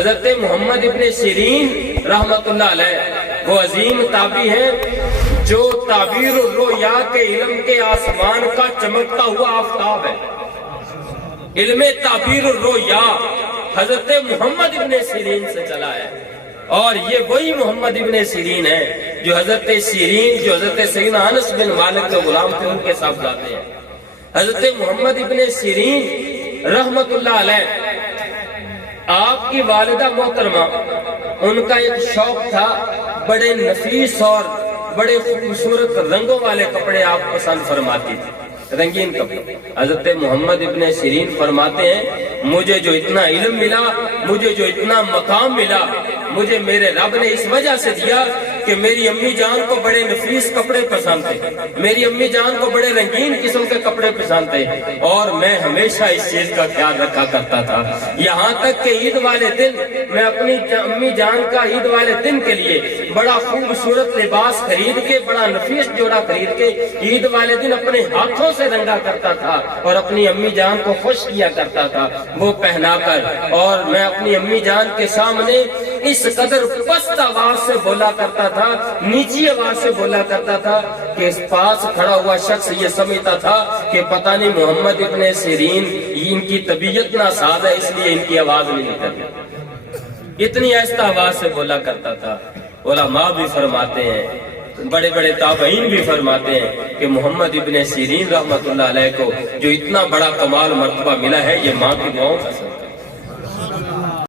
حضرت محمد ابن سیرین رحمت اللہ علیہ وہ عظیم تابعی ہیں جو تعبیر الرؤیا کے علم کے آسمان کا چمکتا ہوا آفتاب ہے۔ علم تعبیر الرؤیا حضرت محمد ابن سیرین سے چلا ہے، اور یہ وہی محمد ابن سیرین ہے جو حضرت سیدنا انس بن مالک کے غلام تھے، ان کے ساتھ جاتے ہیں۔ حضرت محمد ابن سیرین رحمت اللہ علیہ، آپ کی والدہ محترمہ، ان کا ایک شوق تھا، بڑے نفیس اور بڑے خوبصورت رنگوں والے کپڑے آپ پسند فرماتی تھی، رنگین کپڑے۔ حضرت محمد ابن سیرین فرماتے ہیں مجھے جو اتنا علم ملا، مجھے جو اتنا مقام ملا، مجھے میرے رب نے اس وجہ سے دیا کہ میری امی جان کو بڑے نفیس کپڑے پسند تھے، میری امی جان کو بڑے رنگین قسم کے کپڑے پسند تھے، اور میں ہمیشہ اس چیز کا خیال رکھا کرتا تھا، یہاں تک کہ عید والے دن میں اپنی امی جان کا عید والے دن کے لیے بڑا خوبصورت لباس خرید کے، بڑا نفیس جوڑا خرید کے عید والے دن اپنے ہاتھوں سے رنگا کرتا تھا اور اپنی امی جان کو خوش کیا کرتا تھا وہ پہنا کر، اور میں اپنی امی جان کے سامنے اس قدر پست آواز سے بولا کرتا تھا، نیچی آواز سے بولا کرتا تھا کہ اس پاس کھڑا ہوا شخص یہ سمجھتا تھا کہ پتہ نہیں محمد ابن سیرین ان کی طبیعت ناساز ہے اس لیے ان کی آواز نہیں نکلتی، اتنی ایسا آواز سے بولا کرتا تھا۔ علماء بھی فرماتے ہیں، بڑے بڑے تابعین بھی فرماتے ہیں کہ محمد ابن سیرین رحمت اللہ علیہ کو جو اتنا بڑا کمال مرتبہ ملا ہے یہ ماں کی دعاؤں کا سبب